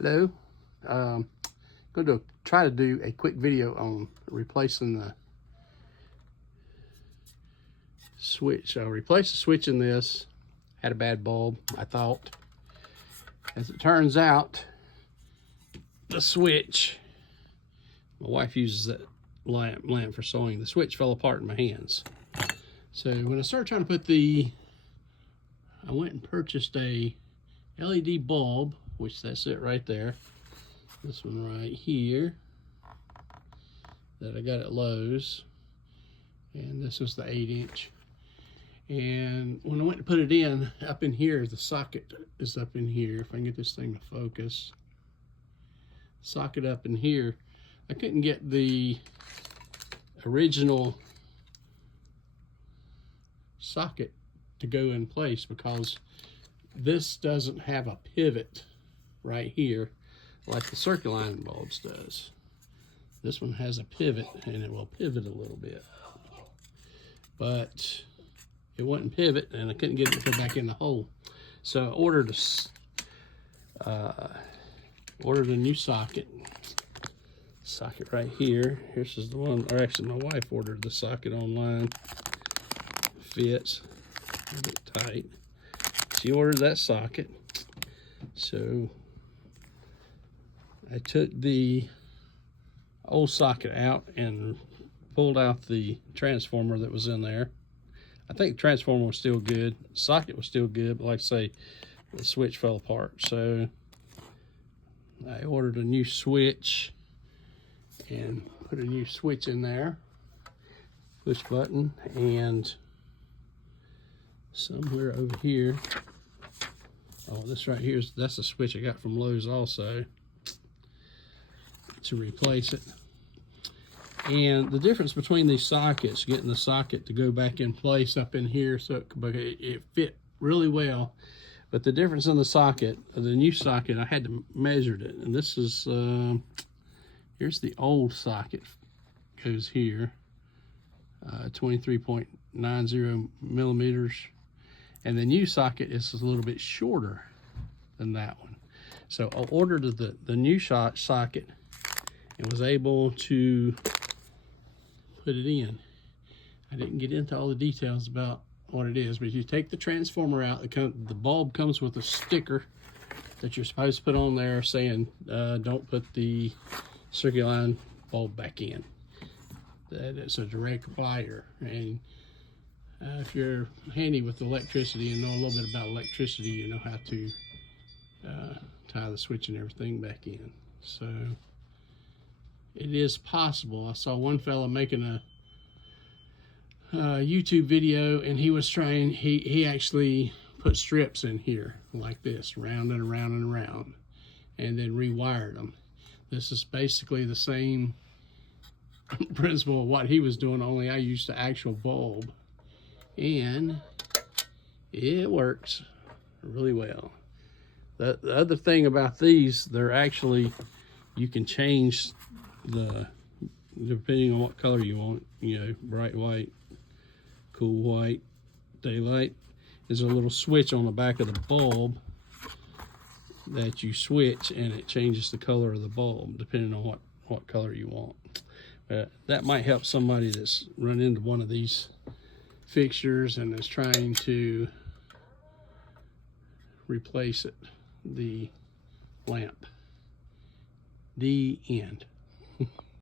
Hello. Going to try to do a quick video on replacing the switch. I replaced the switch in this. Had a bad bulb, I thought. As it turns out, the switch, my wife uses that lamp for sewing. The switch fell apart in my hands. So when I started trying to put I went and purchased a LED bulb, which that's it right there. This one right here that I got at Lowe's, and this was the 8-inch. And when I went to put it in, up in here, the socket is up in here. If I can get this thing to focus, socket up in here, I couldn't get the original socket to go in place because this doesn't have a pivot right here like the circular line bulbs does. This one has a pivot, and it will pivot a little bit, but it wouldn't pivot, and I couldn't get it to go back in the hole. So I ordered a new socket right here. Here's the one, or actually my wife ordered the socket online. Fits a bit tight. She ordered that socket. So I took the old socket out and pulled out the transformer that was in there. I think the transformer was still good. The socket was still good, but like I say, the switch fell apart. So I ordered a new switch and put a new switch in there. Push button, and somewhere over here, oh, this right here, that's a switch I got from Lowe's also to replace it. And the difference between these sockets, getting the socket to go back in place up in here, so it fit really well. But the difference in the socket, the new socket, I had to measure it. And this is, here's the old socket, goes here, 23.90 millimeters. And the new socket is a little bit shorter than that one. So I ordered the new socket and was able to put it in. I didn't get into all the details about what it is, but you take the transformer out, the bulb comes with a sticker that you're supposed to put on there saying, don't put the circular line bulb back in. That it's a direct fire. And if you're handy with electricity and know a little bit about electricity, you know how to tie the switch and everything back in. So it is possible. I saw one fella making a YouTube video, and he was trying, he actually put strips in here like this, round and around and around, and then rewired them. This is basically the same principle of what he was doing, only I used the actual bulb, and it works really well. The other thing about these, they're actually, you can change depending on what color you want, you know, bright white, cool white, daylight. There's a little switch on the back of the bulb that you switch, and it changes the color of the bulb depending on what color you want. That might help somebody that's run into one of these fixtures and is trying to replace the lamp. The end.